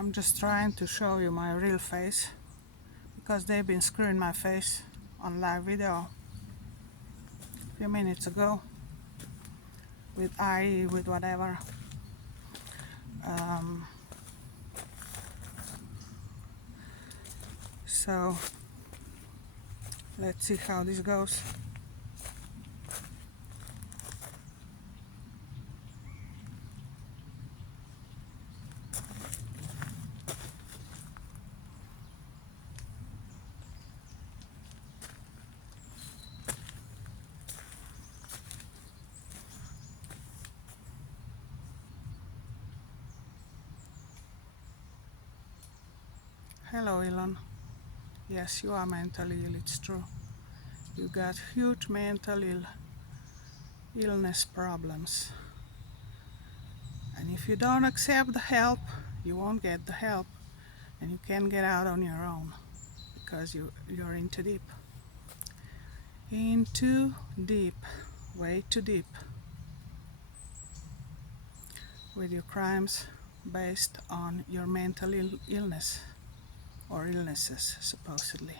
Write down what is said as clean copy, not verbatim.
I'm just trying to show you my real face because they've been screwing my face on live video a few minutes ago with IE, with whatever. So let's see how this goes. Hello Elon. Yes, you are mentally ill, it's true. You got huge mental illness problems. And if you don't accept the help, you won't get the help. And you can't get out on your own because you're in too deep. In too deep, way too deep with your crimes based on your mental illness or illnesses, supposedly.